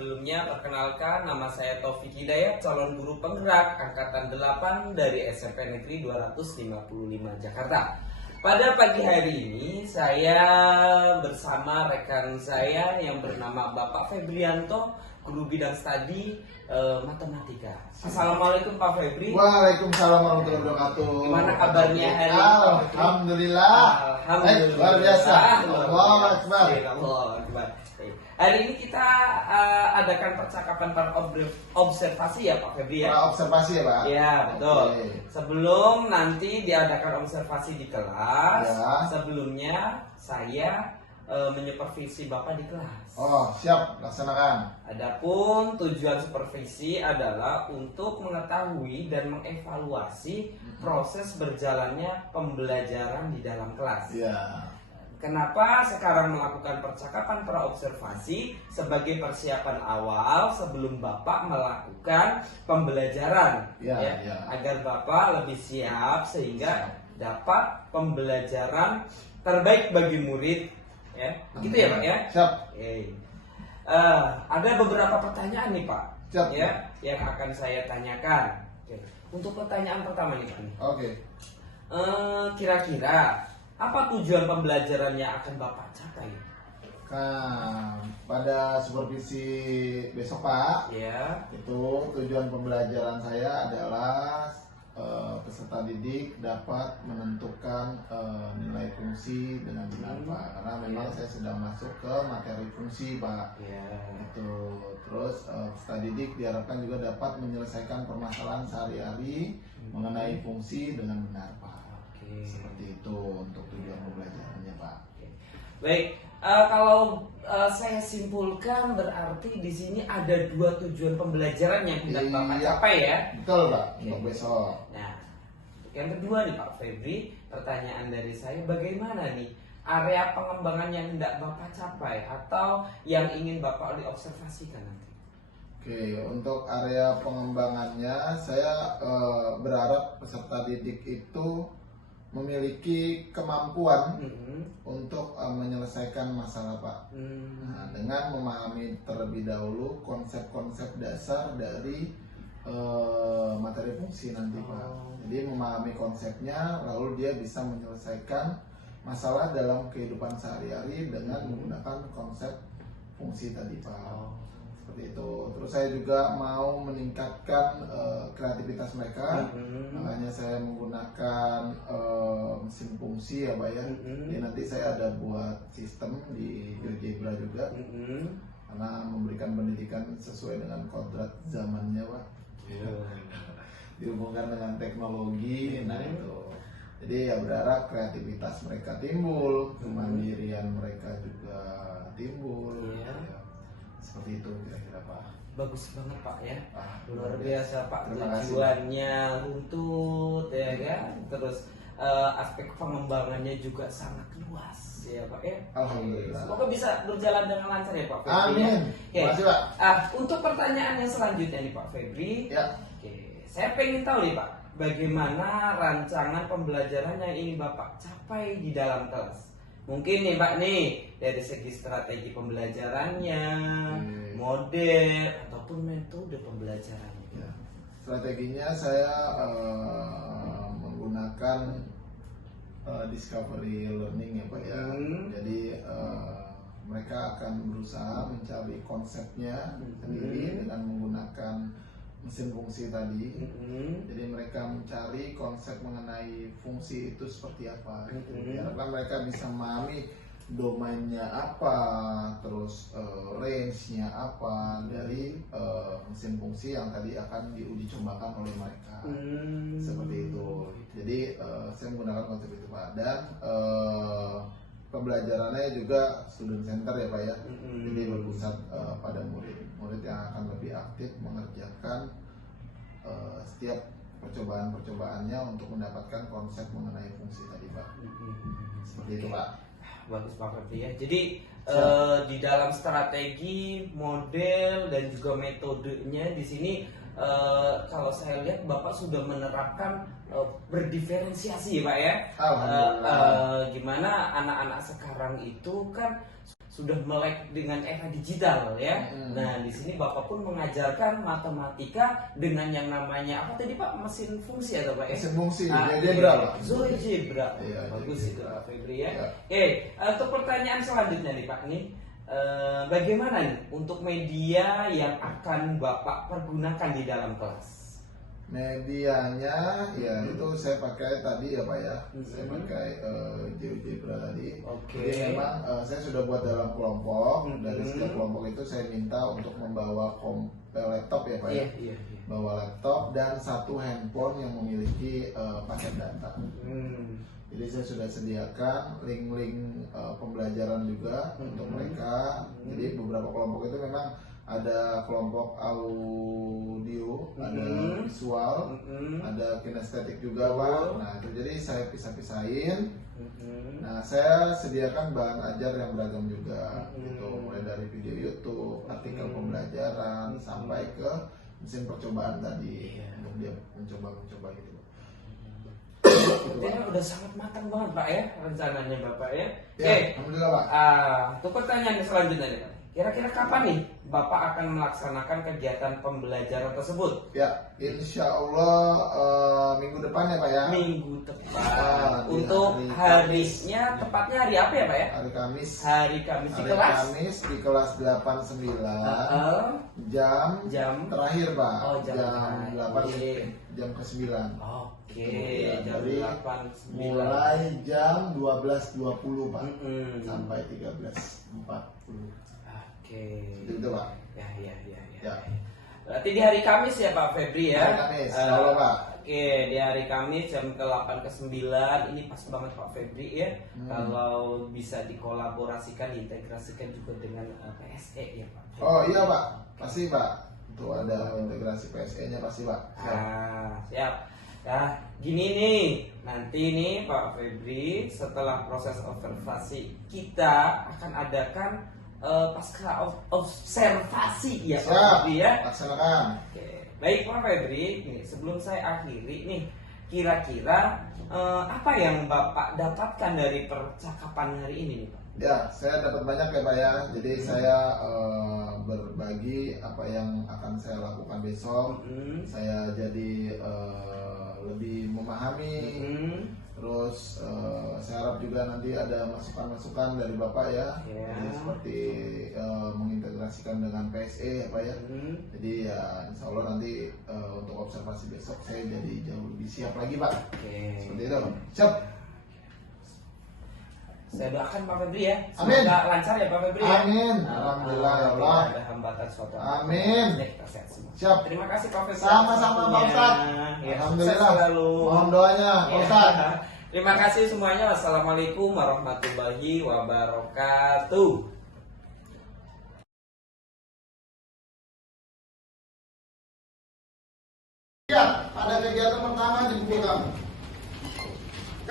Sebelumnya perkenalkan, nama saya Taufik Hidayat, calon guru penggerak angkatan 8 dari SMP Negeri 255 Jakarta. Pada pagi hari ini saya bersama rekan saya yang bernama Bapak Febrianto, guru bidang studi matematika. Assalamualaikum Pak Febri. Waalaikumsalam warahmatullahi wabarakatuh. Gimana kabarnya hari ini? Alhamdulillah. Luar biasa. Allahu Akbar. Allahu Akbar. Hari ini kita adakan percakapan observasi ya Pak Febri ya? Observasi ya Pak? Iya betul. Oke. Sebelum nanti diadakan observasi di kelas, Ya. sebelumnya saya menyupervisi Bapak di kelas. Oh siap, laksanakan. Adapun tujuan supervisi adalah untuk mengetahui dan mengevaluasi proses berjalannya pembelajaran di dalam kelas. Iya. Kenapa sekarang melakukan percakapan praobservasi sebagai persiapan awal sebelum Bapak melakukan pembelajaran, Ya. agar Bapak lebih siap sehingga dapat pembelajaran terbaik bagi murid, ya, begitu ya Pak ya? Siap. Oke. Ada beberapa pertanyaan nih Pak, Siap. ya, yang akan saya tanyakan. Oke. Untuk pertanyaan pertama nih Pak. Oke. Kira-kira apa tujuan pembelajaran yang akan Bapak capai? Nah, pada supervisi besok Pak, Ya. itu tujuan pembelajaran saya adalah peserta didik dapat menentukan nilai fungsi dengan benar Pak, karena memang saya sedang masuk ke materi fungsi Pak. Ya. Itu terus peserta didik diharapkan juga dapat menyelesaikan permasalahan sehari-hari mengenai fungsi dengan benar Pak. Oke. Seperti itu untuk tujuan pembelajarannya Pak. Baik, kalau saya simpulkan berarti di sini ada dua tujuan pembelajaran yang hendak Bapak Iya. capai ya. Betul Pak, Oke. untuk besok. Nah, untuk yang kedua nih Pak Febri, pertanyaan dari saya, bagaimana nih area pengembangan yang hendak Bapak capai atau yang ingin Bapak diobservasikan nanti? Oke, untuk area pengembangannya saya berharap peserta didik itu memiliki kemampuan untuk menyelesaikan masalah Pak. Nah, dengan memahami terlebih dahulu konsep-konsep dasar dari materi fungsi nanti Pak. Jadi memahami konsepnya, lalu dia bisa menyelesaikan masalah dalam kehidupan sehari-hari dengan menggunakan konsep fungsi tadi Pak. Seperti itu. Terus saya juga mau meningkatkan kreativitas mereka. Makanya saya menggunakan mesin fungsi ya Pak ya. Jadi nanti saya ada buat sistem di GeoGebra juga, karena memberikan pendidikan sesuai dengan kodrat zamannya Pak. Dihubungkan dengan teknologi. Nah itu. Jadi ya berharap kreativitas mereka timbul, kemandirian mereka juga timbul. Iya. Ya. Seperti itu kira-kira Pak. Bagus banget Pak ya. Luar Luar biasa Pak, Terima kasih. tujuannya runtut ya kan. Terus aspek pengembangannya juga sangat luas ya Pak ya. Alhamdulillah. Semoga bisa berjalan dengan lancar ya Pak Febri. Amin. Ya. Terima kasih Pak. Untuk pertanyaan yang selanjutnya nih Pak Febri. Ya. Oke, saya pengen tahu nih Pak, bagaimana rancangan pembelajaran yang ingin Bapak capai di dalam kelas? Mungkin nih Pak nih, dari segi strategi pembelajarannya, model ataupun metode pembelajarannya. Ya. Strateginya saya menggunakan discovery learning ya Pak ya. Jadi mereka akan berusaha mencari konsepnya sendiri dengan menggunakan mesin fungsi tadi. Jadi mereka mencari konsep mengenai fungsi itu seperti apa. Diharapkan mereka bisa memahami domainnya apa, terus range-nya apa dari mesin fungsi yang tadi akan diuji cobakan oleh mereka. Seperti itu. Jadi saya menggunakan konsep itu Pak. Dan pembelajarannya juga student center ya Pak ya. Jadi berpusat pada murid yang akan lebih aktif mengerjakan setiap percobaan-percobaannya untuk mendapatkan konsep mengenai fungsi tadi Pak. Seperti itu Pak. Bagus Pak Febri ya. Jadi di dalam strategi, model dan juga metodenya di sini kalau saya lihat Bapak sudah menerapkan berdiferensiasi ya Pak ya. Alhamdulillah. Gimana anak-anak sekarang itu kan sudah melek dengan era digital ya. Nah, di sini Bapak pun mengajarkan matematika dengan yang namanya apa tadi Pak? Mesin fungsi atau Pak? Mesin fungsi, Iya. GeoGebra, Pak. GeoGebra. Iya, Bagus itu GeoGebra. Pak Febri ya. Ya. Oke, untuk pertanyaan selanjutnya nih Pak nih. Bagaimana nih untuk media yang akan Bapak pergunakan di dalam kelas? Medianya ya itu saya pakai tadi ya Pak ya. Saya pakai GeoGebra tadi. Oke. Jadi memang saya sudah buat dalam kelompok. Dari Mhm. setiap kelompok itu saya minta untuk membawa laptop ya Pak ya. Iya. Bawa laptop dan satu handphone yang memiliki paket data. Jadi saya sudah sediakan link-link pembelajaran juga untuk mereka. Jadi beberapa kelompok itu memang ada kelompok audio, ada visual, ada kinestetik juga Pak. Nah itu jadi saya pisah-pisahin. Nah saya sediakan bahan ajar yang beragam juga, gitu. Mulai dari video YouTube, artikel pembelajaran, sampai ke mesin percobaan tadi untuk dia mencoba gitu. Ini udah sangat matang banget Pak ya rencananya Bapak ya. Ya, alhamdulillah Pak. Untuk pertanyaan selanjutnya nih Pak. Kira-kira kapan nih Bapak akan melaksanakan kegiatan pembelajaran tersebut? Ya, insya Allah minggu depan ya Pak ya. Minggu depan. Untuk hari harinya tepatnya hari apa ya Pak ya? Hari Kamis. Hari Kamis di Hari kelas. Kamis di kelas 89. Jam terakhir Pak. Oh, jam 8 terakhir. jam ke-9. Oke, Ya, jam dari 8 9. mulai jam 12.20 Pak Sampai sampai 13.40. Oke. Gitu Pak. Ya. Ya. Berarti di hari Kamis ya Pak Febri ya? Hari Kamis, insya Allah, Pak. Oke, di hari Kamis jam ke-8 ke 9 ini pas banget Pak Febri ya. Kalau bisa dikolaborasikan, diintegrasikan juga dengan PSE ya Pak. Oh iya Pak, pasti Pak. Itu ada integrasi PSE-nya pasti Pak. Siap. Nah, gini nih, nanti nih Pak Febri setelah proses observasi kita akan adakan pasca observasi ya Pak Febri ya. Laksanakan. Oke. Baik Pak Febri, nih, sebelum saya akhiri nih, kira-kira apa yang Bapak dapatkan dari percakapan hari ini nih Pak? Ya, saya dapat banyak ya Pak ya. Jadi saya berbagi apa yang akan saya lakukan besok. Saya jadi lebih memahami. Terus saya harap juga nanti ada masukan-masukan dari Bapak ya. Jadi seperti mengintegrasikan dengan PSE ya Pak ya. Jadi ya insya Allah nanti untuk observasi besok saya jadi jauh lebih siap lagi Pak. Seperti itu Pak. Siap. Saya doakan Pak Febri ya. Amin. Semoga lancar ya Pak Febri ya. Amin. Alhamdulillah ya Allah. Tidak ada hambatan suatu. Amin. Kita sehat semua. Siap. Terima kasih Pak Febri. Sama-sama Pak Ustadz. Ya, Alhamdulillah. sukses selalu. Mohon doanya Pak Ya. Ustadz. Terima kasih semuanya. Wassalamualaikum warahmatullahi wabarakatuh. Lihat, pada kegiatan pertama di buku kamu.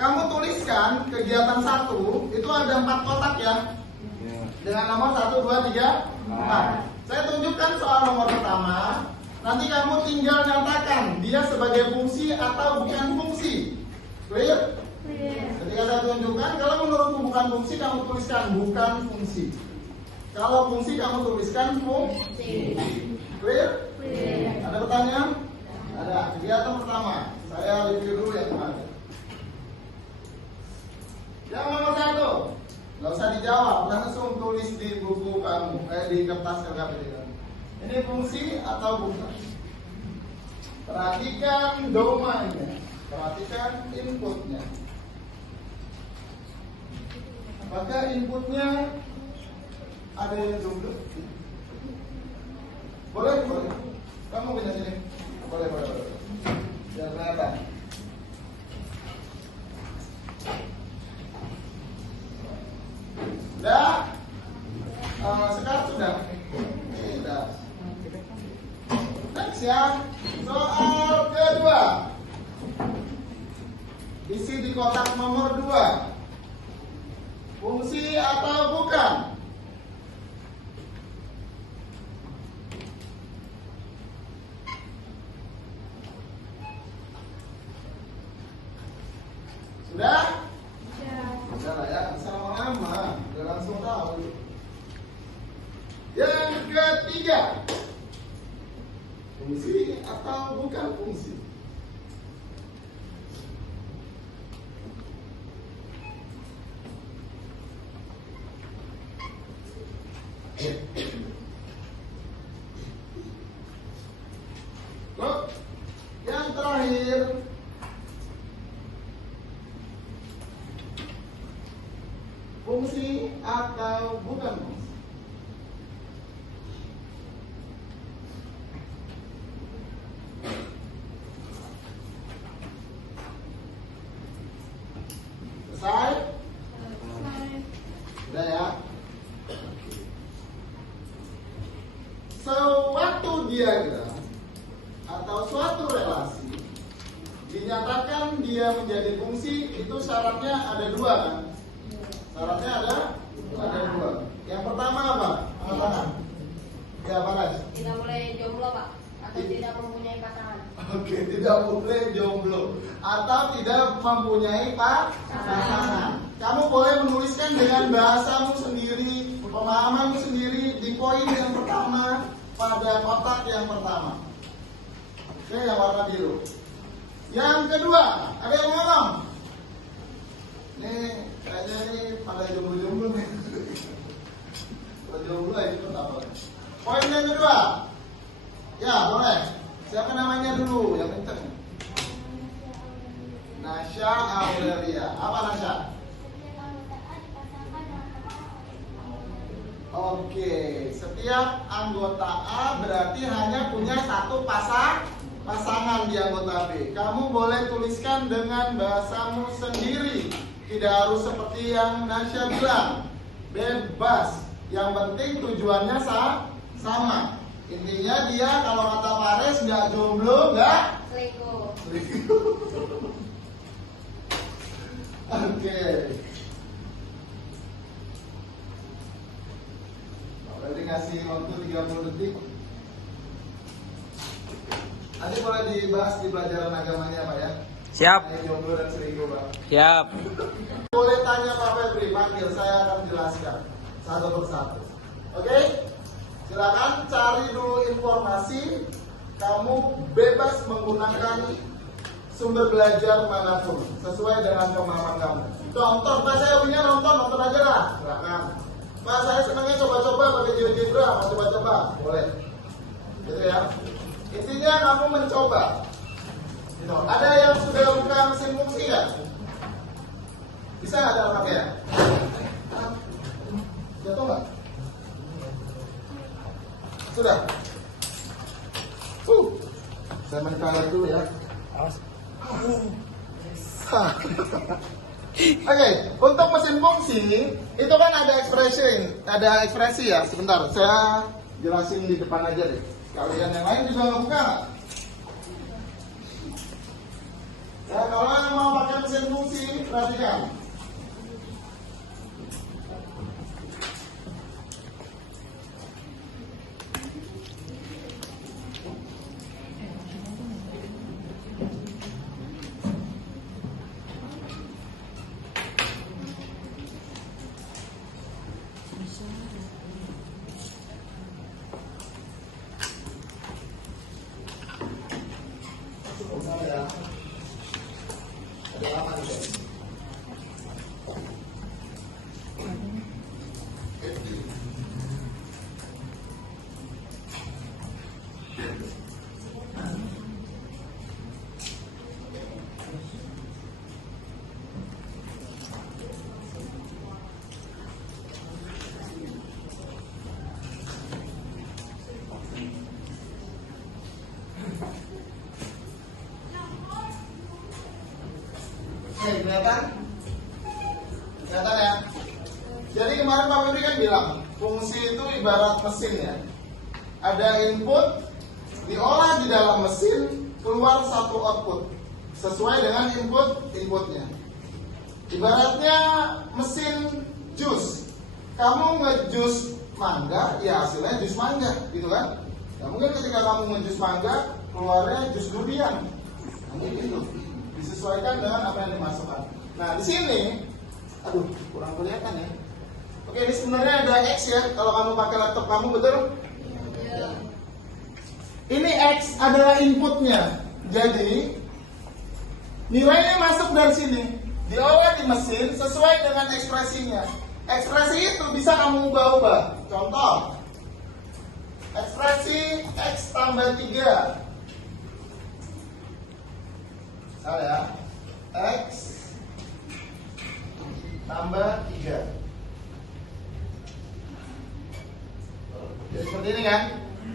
Kamu tuliskan kegiatan 1, itu ada 4 kotak ya. Dengan nomor 1, 2, 3, 4. Saya tunjukkan soal nomor pertama. Nanti kamu tinggal nyatakan dia sebagai fungsi atau bukan fungsi. Clear? Ketika saya tunjukkan, kalau menurutmu bukan fungsi, kamu tuliskan bukan fungsi. Kalau fungsi, kamu tuliskan fungsi. Clear? Ada pertanyaan? Ada. Kegiatan pertama, saya review dulu yang kemarin. Yang nomor 1, nggak usah dijawab, langsung tulis di buku kamu, di kertas KKPD kamu. Ini fungsi atau bukan? Perhatikan domainnya, perhatikan inputnya. Apakah inputnya ada yang duduk? Boleh. Kamu punya sini. Boleh. Biar kelihatan. Sudah? Sekarang sudah? Sudah. Next ya. Soal kedua. Isi di kotak nomor 2. Fungsi atau bukan? Sudah? Sudah lah ya, bisa lama-lama. Udah langsung tahu. Yang ketiga, fungsi atau bukan fungsi? Loh, yang terakhir, fungsi atau bukan fungsi? Selesai? Udah ya? Suatu diagram atau suatu relasi dinyatakan dia menjadi fungsi, itu syaratnya ada dua kan? Syaratnya ada dua. Yang pertama apa? Angkat. Ya, Pak Rais. Tidak boleh jomblo, Pak, atau tidak mempunyai pasangan. Oke, tidak boleh jomblo atau tidak mempunyai pasangan. Kamu boleh menuliskan dengan bahasamu sendiri, pemahamanmu sendiri di poin yang pertama pada kotak yang pertama. Oke, yang warna biru. Yang kedua, ada yang ngomong? Nih, kayaknya ini pada jomblo-jomblo nih. Kalau jomblo ikut apa? Poin yang kedua. Ya, boleh. Siapa namanya dulu? Yang kenceng. Nasya Aurelia. Apa Nasya? Oke, setiap anggota A berarti hanya punya satu pasangan di anggota B. Kamu boleh tuliskan dengan bahasamu sendiri. Tidak harus seperti yang Nasya bilang. Bebas. Yang penting tujuannya sama. Intinya dia kalau kata Paris nggak jomblo, nggak Selingkuh. Oke. Berarti ngasih waktu 30 detik. Nanti boleh dibahas di pelajaran agamanya Pak ya. Siap. Jomblo dan selingkuh Pak. Siap. Boleh tanya Pak Febri, panggil, saya akan jelaskan satu persatu. Oke? Silakan cari dulu informasi. Kamu bebas menggunakan sumber belajar manapun sesuai dengan pemahaman kamu. Contoh, Pak saya punya nonton aja lah. Silakan. Pak saya senangnya coba-coba pakai GeoGebra, mau coba-coba, boleh. Gitu ya. Intinya kamu mencoba. Gitu. Ada yang sudah buka mesin fungsi nggak? Bisa nggak dalam HP ya? Jatuh nggak? Sudah. Saya main kalah dulu ya. Oke, untuk mesin fungsi itu kan ada ekspresi ya. Sebentar, saya jelasin di depan aja deh. Kalian yang lain juga nggak buka. Ya, kalau yang mau pakai mesin fungsi, perhatikan. Ada apa nih? Kelihatan? Kelihatan ya? Jadi kemarin Pak Febri kan bilang fungsi itu ibarat mesin ya. Ada input, diolah di dalam mesin, keluar satu output sesuai dengan inputnya. Ibaratnya mesin jus. Kamu ngejus mangga, ya hasilnya jus mangga, gitu kan? Nah, mungkin ketika kamu ngejus mangga, keluarnya jus durian. Nah, gitu. Disesuaikan dengan apa yang dimasukkan. Nah, di sini, aduh, kurang kelihatan ya. Oke, ini sebenarnya ada X ya. Kalau kamu pakai laptop kamu, betul? Iya. Ini X adalah inputnya. Jadi nilainya masuk dari sini, diolah di mesin sesuai dengan ekspresinya. Ekspresi itu bisa kamu ubah-ubah. Contoh, ekspresi X tambah 3. Saya X tambah 3. Jadi seperti ini kan.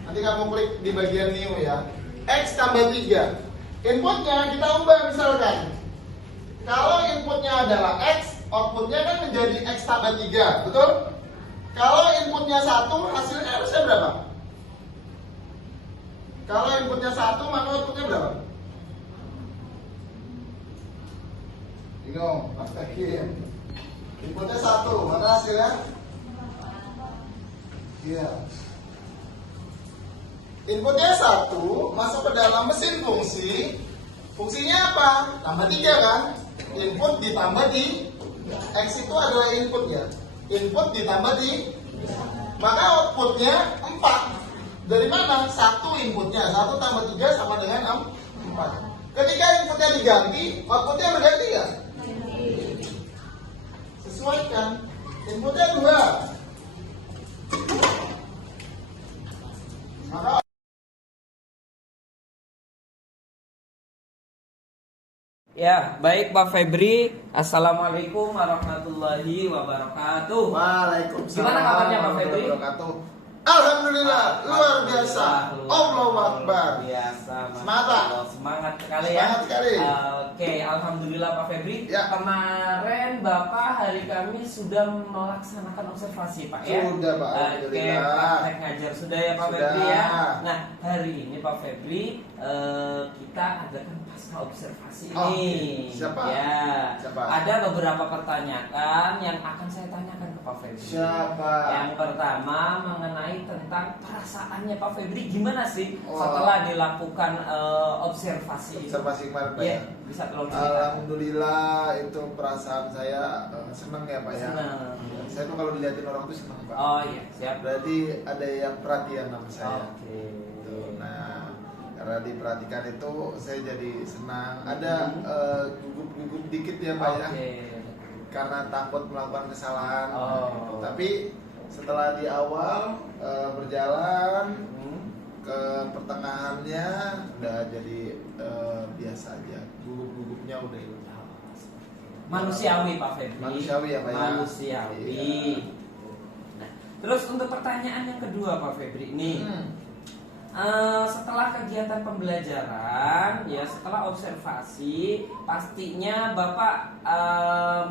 Nanti kamu klik di bagian new ya. X tambah 3. Inputnya kita ubah misalkan. Kalau inputnya adalah X, outputnya kan menjadi X tambah 3, betul? Kalau inputnya 1, hasilnya harusnya berapa? Kalau inputnya 1, maka outputnya berapa? Bingung, praktekin. Inputnya 1, maka hasilnya? Iya. Inputnya 1 masuk ke dalam mesin fungsi. Fungsinya apa? Tambah 3 kan? Input ditambah di X itu adalah inputnya. Input ditambah di, maka outputnya 4. Dari mana? 1 inputnya. 1 tambah 3 sama dengan 4. Ketika inputnya diganti, outputnya berganti ya? Sesuaikan. Inputnya 2. Maka Ya, baik Pak Febri. Assalamualaikum warahmatullahi wabarakatuh. Waalaikumsalam. Gimana kabarnya, Pak Febri? warahmatullahi wabarakatuh. Alhamdulillah, luar biasa. Allahu Akbar. Biasa. Semangat, Pak. Semangat sekali ya. Semangat sekali. Oke, alhamdulillah Pak Febri. Ya. Kemarin Bapak hari Kamis sudah melaksanakan observasi Pak ya. Sudah, Pak. Oke, Alhamdulillah. praktek ngajar sudah ya Pak Sudah. Febri ya. Nah, hari ini Pak Febri kita adakan pasca observasi Oh, ini. siapa? Ya. Siapa? Ada beberapa pertanyaan yang akan saya tanyakan ke Pak Febri. Siapa? Yang pertama mengenai tentang perasaannya Pak Febri gimana sih Oh. setelah dilakukan observasi itu? Observasi kemarin, Pak, Iya, ya? bisa tolong cerita. Alhamdulillah, itu perasaan saya senang ya, Pak ya. Senang. Saya tuh kalau dilihatin orang tuh senang, Pak. Oh iya, siap. Berarti ada yang perhatian sama saya. Oke. Gitu. Nah, karena diperhatikan itu saya jadi senang. Ada gugup-gugup dikit ya, Pak ya. Oke. Karena takut melakukan kesalahan. Oh. Gitu. Tapi setelah di awal berjalan ke pertengahannya udah jadi biasa aja. Gugup-gugupnya udah hilang. Manusiawi Pak Febri. Manusiawi ya, Pak ya? Manusiawi. Iya. Nah, terus untuk pertanyaan yang kedua Pak Febri ini. Setelah kegiatan pembelajaran, ya setelah observasi, pastinya Bapak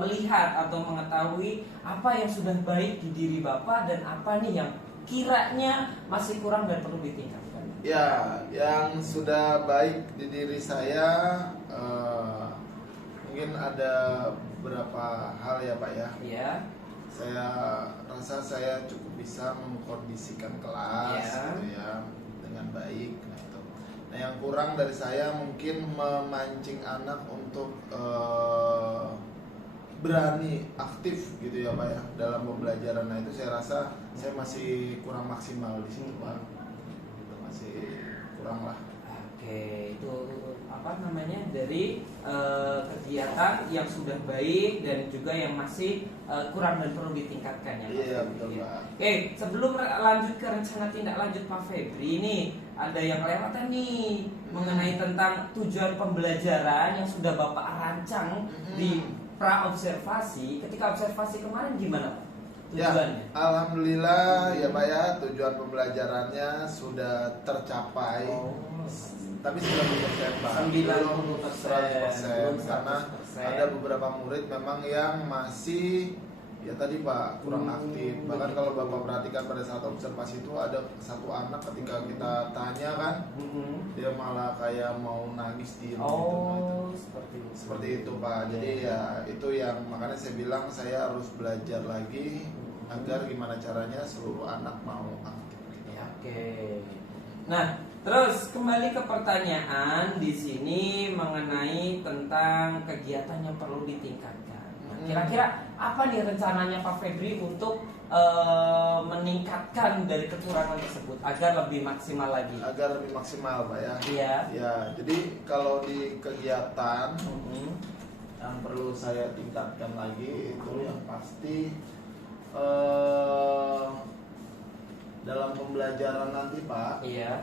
melihat atau mengetahui apa yang sudah baik di diri Bapak dan apa nih yang kiranya masih kurang dan perlu ditingkatkan. Ya, yang sudah baik di diri saya mungkin ada beberapa hal ya, Pak ya. Ya. Saya rasa saya cukup bisa mengkondisikan kelas Ya. gitu ya dengan baik. Nah, itu. Nah, yang kurang dari saya mungkin memancing anak untuk berani aktif gitu ya, Pak ya, dalam pembelajaran. Nah, itu saya rasa saya masih kurang maksimal di situ, Pak. Itu masih kurang lah. Oke, itu apa namanya dari kegiatan yang sudah baik dan juga yang masih kurang dan perlu ditingkatkan ya Pak Iya, Febri, betul, ya. Pak. Oke, sebelum lanjut ke rencana tindak lanjut Pak Febri ini ada yang kelewatan nih mengenai tentang tujuan pembelajaran yang sudah Bapak rancang di pra observasi. Ketika observasi kemarin gimana Pak? Ya, Tujuannya? alhamdulillah ya, Pak ya, tujuan pembelajarannya sudah tercapai. Tapi 90%, Pak. 90%, 100%, karena 100%. ada beberapa murid memang yang masih ya tadi, Pak, kurang aktif. Bahkan kalau Bapak perhatikan pada saat observasi itu ada satu anak ketika kita tanya kan, dia malah kayak mau nangis di Oh, seperti itu. seperti itu, Pak. Jadi ya itu yang makanya saya bilang saya harus belajar lagi agar gimana caranya seluruh anak mau aktif gitu. Ya, oke. Nah, terus kembali ke pertanyaan di sini mengenai tentang kegiatan yang perlu ditingkatkan. Nah, kira-kira apa nih rencananya Pak Febri untuk meningkatkan dari kekurangan tersebut agar lebih maksimal lagi? Agar lebih maksimal Pak ya. Iya. Ya, jadi kalau di kegiatan yang perlu saya tingkatkan lagi itu yang pasti dalam pembelajaran nanti Pak, Iya.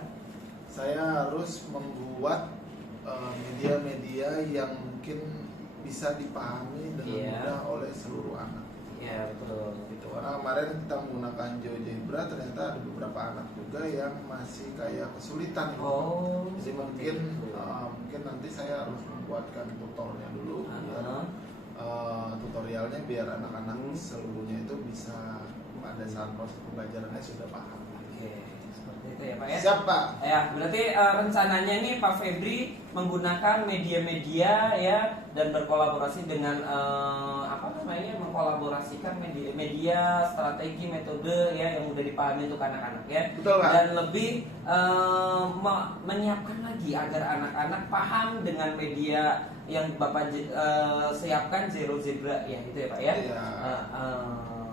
saya harus membuat media-media yang mungkin bisa dipahami dengan Iya. mudah oleh seluruh anak. Iya, betul. Gitu. Karena kemarin kita menggunakan GeoGebra, ternyata ada beberapa anak juga yang masih kayak kesulitan. Oh, Jadi mungkin mungkin nanti saya harus membuatkan tutornya dulu, biar, tutorialnya biar anak-anak seluruhnya itu bisa pada saat proses pembelajarannya sudah paham. Oke, seperti itu ya Pak ya. Siap Pak. Ya, berarti rencananya nih Pak Febri menggunakan media-media ya dan berkolaborasi dengan mengkolaborasikan media, strategi, metode ya yang mudah dipahami untuk anak-anak ya. Betul, Pak. Dan lebih menyiapkan lagi agar anak-anak paham dengan media yang Bapak siapkan Zero Zebra ya itu ya Pak ya. Iya.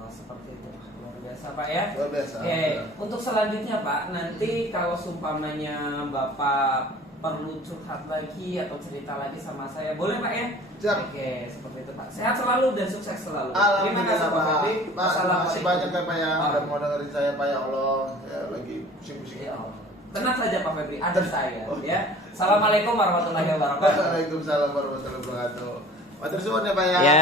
Seperti itu. Luar biasa Pak ya. Luar biasa. Oke, untuk selanjutnya Pak, nanti kalau sumpamanya Bapak perlu curhat lagi atau cerita lagi sama saya, boleh Pak ya? Siap. Oke, seperti itu Pak. Sehat selalu dan sukses selalu. Alhamdulillah Terima kasih Pak Pak. Febri. Pak, terima kasih banyak ya Pak ya. Waalaikumsalam. Udah mau dengerin saya Pak ya Allah. Ya lagi pusing-pusing. Ya Allah. Tenang saja Pak Febri, ada saya Oh. ya. Assalamualaikum warahmatullahi wabarakatuh. Waalaikumsalam warahmatullahi wabarakatuh. Matur suwun ya Pak ya. Ya.